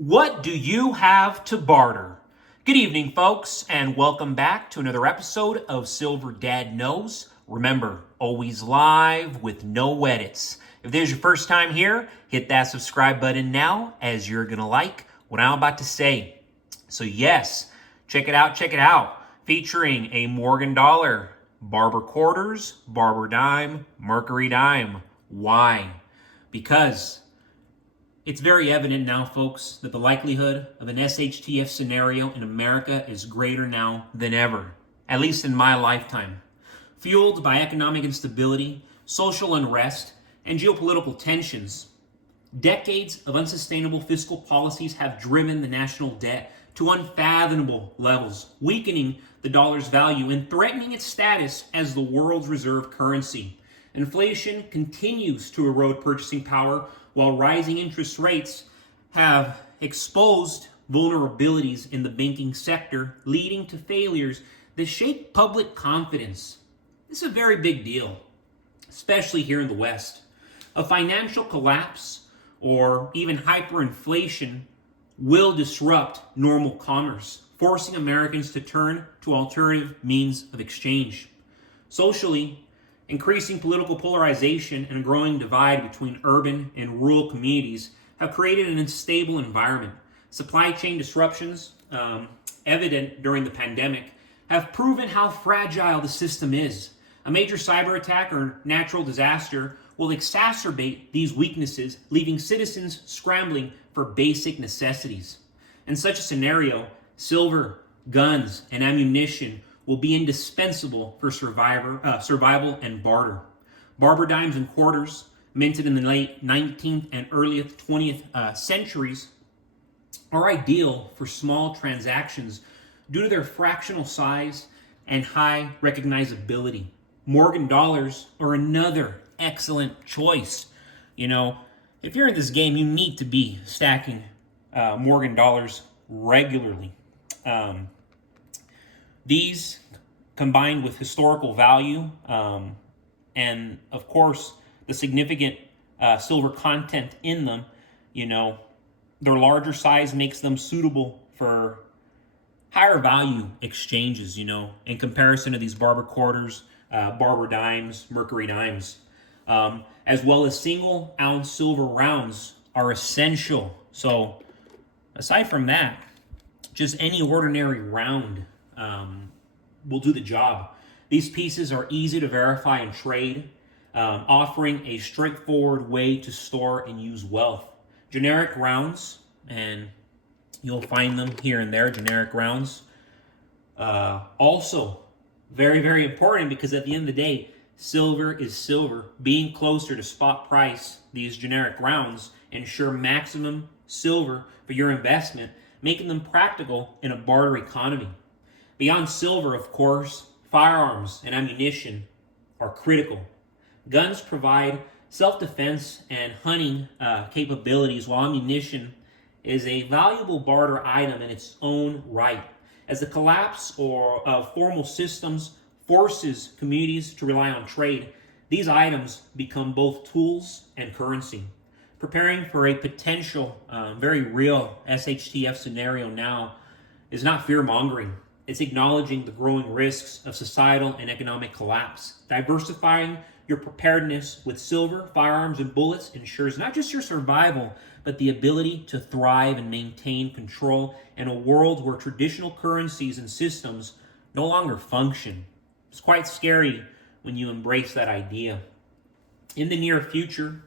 What do you have to barter? Good evening, folks, and welcome back to another episode of Silver Dad Knows. Remember, always live with no edits. If there's your first time here, hit that subscribe button now, as you're going to like what I'm about to say. So yes, check it out. Featuring a Morgan dollar, Barber quarters, Barber dime, Mercury dime. Why? Because it's very evident now, folks, that the likelihood of an SHTF scenario in America is greater now than ever, at least in my lifetime. Fueled by economic instability, social unrest, and geopolitical tensions, decades of unsustainable fiscal policies have driven the national debt to unfathomable levels, weakening the dollar's value and threatening its status as the world's reserve currency. Inflation continues to erode purchasing power, while rising interest rates have exposed vulnerabilities in the banking sector, leading to failures that shake public confidence. This is a very big deal, especially here in the West. A financial collapse or even hyperinflation will disrupt normal commerce, forcing Americans to turn to alternative means of exchange. Socially, increasing political polarization and a growing divide between urban and rural communities have created an unstable environment. Supply chain disruptions, evident during the pandemic, have proven how fragile the system is. A major cyber attack or natural disaster will exacerbate these weaknesses, leaving citizens scrambling for basic necessities. In such a scenario, silver, guns, and ammunition will be indispensable for survival and barter. Barber dimes and quarters, minted in the late 19th and early 20th centuries, are ideal for small transactions due to their fractional size and high recognizability. Morgan dollars are another excellent choice. You know, if you're in this game, you need to be stacking Morgan dollars regularly. These, combined with historical value and, of course, the significant silver content in them, their larger size makes them suitable for higher value exchanges, in comparison to these Barber quarters, Barber dimes, Mercury dimes, as well as single ounce silver rounds are essential. So aside from that, just any ordinary round will do the job. These pieces are easy to verify and trade, offering a straightforward way to store and use wealth. Generic rounds, and you'll find them here and there, generic rounds. Also, very, very important, because at the end of the day, silver is silver. Being closer to spot price, these generic rounds ensure maximum silver for your investment, making them practical in a barter economy. Beyond silver, of course, firearms and ammunition are critical. Guns provide self-defense and hunting capabilities, while ammunition is a valuable barter item in its own right. As the collapse of formal systems forces communities to rely on trade, these items become both tools and currency. Preparing for a potential, very real SHTF scenario now is not fear-mongering. It's acknowledging the growing risks of societal and economic collapse. Diversifying your preparedness with silver, firearms, and bullets ensures not just your survival, but the ability to thrive and maintain control in a world where traditional currencies and systems no longer function. It's quite scary when you embrace that idea. In the near future,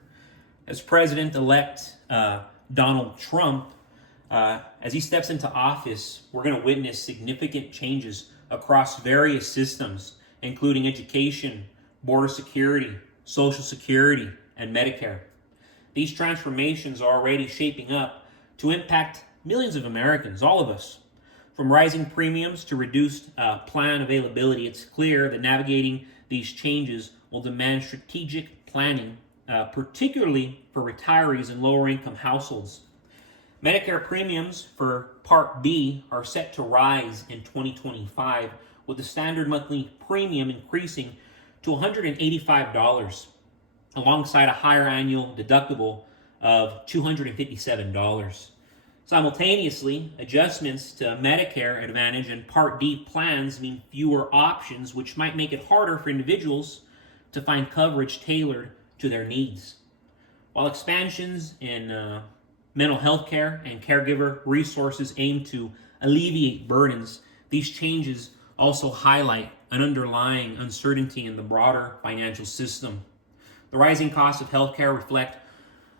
as President-elect Donald Trump, as he steps into office, we're going to witness significant changes across various systems, including education, border security, Social Security, and Medicare. These transformations are already shaping up to impact millions of Americans, all of us. From rising premiums to reduced plan availability, it's clear that navigating these changes will demand strategic planning, particularly for retirees and lower-income households. Medicare premiums for Part B are set to rise in 2025, with the standard monthly premium increasing to $185, alongside a higher annual deductible of $257. Simultaneously, adjustments to Medicare Advantage and Part D plans mean fewer options, which might make it harder for individuals to find coverage tailored to their needs. While expansions in mental health care and caregiver resources aim to alleviate burdens, these changes also highlight an underlying uncertainty in the broader financial system. The rising costs of healthcare reflect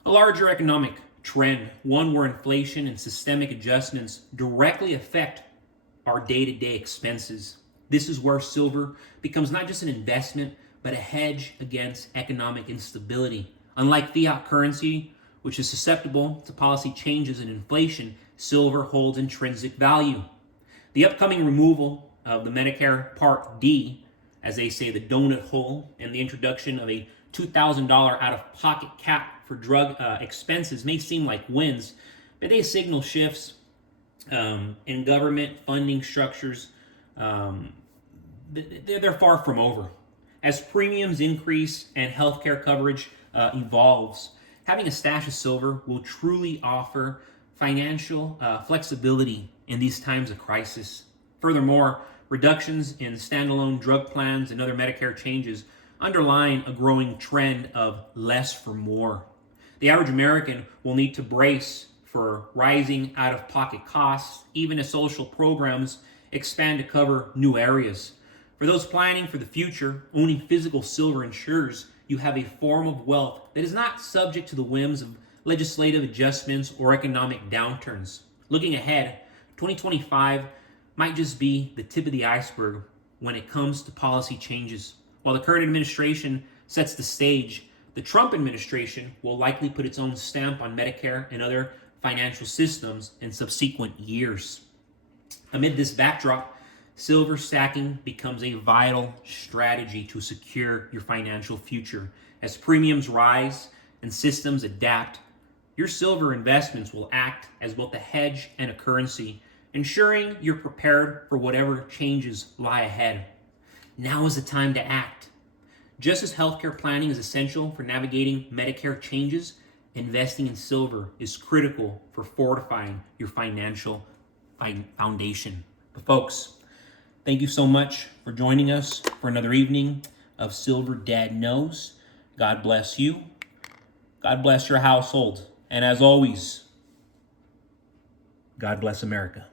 a larger economic trend, one where inflation and systemic adjustments directly affect our day-to-day expenses. This is where silver becomes not just an investment, but a hedge against economic instability. Unlike fiat currency, which is susceptible to policy changes and inflation, silver holds intrinsic value. The upcoming removal of the Medicare Part D, as they say, the donut hole, and the introduction of a $2,000 out-of-pocket cap for drug expenses may seem like wins, but they signal shifts in government funding structures. They're far from over. As premiums increase and healthcare coverage evolves, having a stash of silver will truly offer financial flexibility in these times of crisis. Furthermore, reductions in standalone drug plans and other Medicare changes underline a growing trend of less for more. The average American will need to brace for rising out-of-pocket costs, even as social programs expand to cover new areas. For those planning for the future, owning physical silver ensures you have a form of wealth that is not subject to the whims of legislative adjustments or economic downturns. Looking ahead, 2025 might just be the tip of the iceberg when it comes to policy changes. While the current administration sets the stage, the Trump administration will likely put its own stamp on Medicare and other financial systems in subsequent years. Amid this backdrop, silver stacking becomes a vital strategy to secure your financial future. As premiums rise and systems adapt, your silver investments will act as both a hedge and a currency, ensuring you're prepared for whatever changes lie ahead. Now is the time to act. Just as healthcare planning is essential for navigating Medicare changes, investing in silver is critical for fortifying your financial foundation. But folks, thank you so much for joining us for another evening of Silver Dad Knows. God bless you. God bless your household. And as always, God bless America.